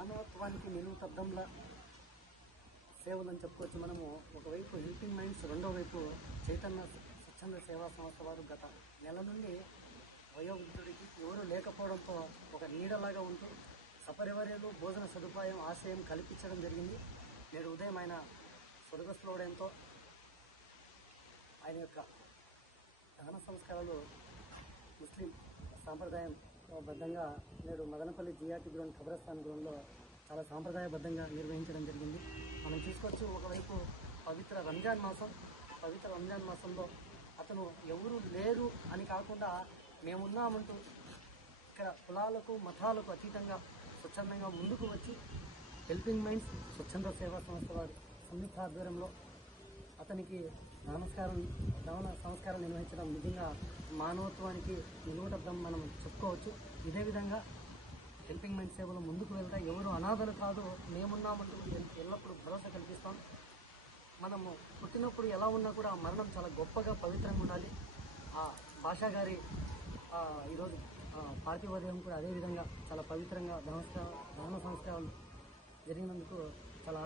మానవత్వానికి నిలువు తద్దంలా సేవలు అని చెప్పుకోవచ్చు మనము. ఒకవైపు హెల్పింగ్ మైండ్స్ రెండో వైపు చైతన్య స్వచ్ఛంద సేవా సంస్థ వారు గత నెల నుండి వయోవృద్ధుడికి ఎవరు లేకపోవడంతో ఒక నీడలాగా ఉంటూ సపరివర్యలు భోజన సదుపాయం ఆశయం కల్పించడం జరిగింది. నేడు ఉదయం ఆయన స్వర్గస్థులవడంతో ఆయన యొక్క దహన సంస్కారాలు ముస్లిం సాంప్రదాయం బద్ధంగా నేడు మదనపల్లి జియాటి గ్రౌండ్ కబ్రస్థాన్ గ్రౌండ్లో చాలా సాంప్రదాయబద్ధంగా నిర్వహించడం జరిగింది. మనం చూసుకోవచ్చు ఒకవైపు పవిత్ర రంజాన్ మాసం. పవిత్ర రంజాన్ మాసంలో అతను ఎవరు లేరు అని కాకుండా మేమున్నామంటూ ఇక్కడ కులాలకు మతాలకు అతీతంగా స్వచ్ఛందంగా ముందుకు వచ్చి హెల్పింగ్ మైండ్స్ స్వచ్ఛంద సేవా సంస్థ వారి సంయుక్త ఆధ్వర్యంలో అతనికి నమస్కారం దమన సంస్కారం నిర్వహించడం నిజంగా మానవత్వానికి నిలువటద్దం మనం చెప్పుకోవచ్చు. ఇదే విధంగా హెల్పింగ్ మైండ్ సేవలు ముందుకు వెళ్తాయి ఎవరు అనాథలు కాదు మేమున్నామంటూ ఎల్లప్పుడూ భరోసా కల్పిస్తాం. మనము పుట్టినప్పుడు ఎలా ఉన్నా కూడా మరణం చాలా గొప్పగా పవిత్రంగా ఉండాలి. ఆ భాషా గారి ఆ, ఈరోజు ఆ, పార్థివోదయం కూడా అదే విధంగా చాలా పవిత్రంగా దహన దహన సంస్కారం జరిగినందుకు చాలా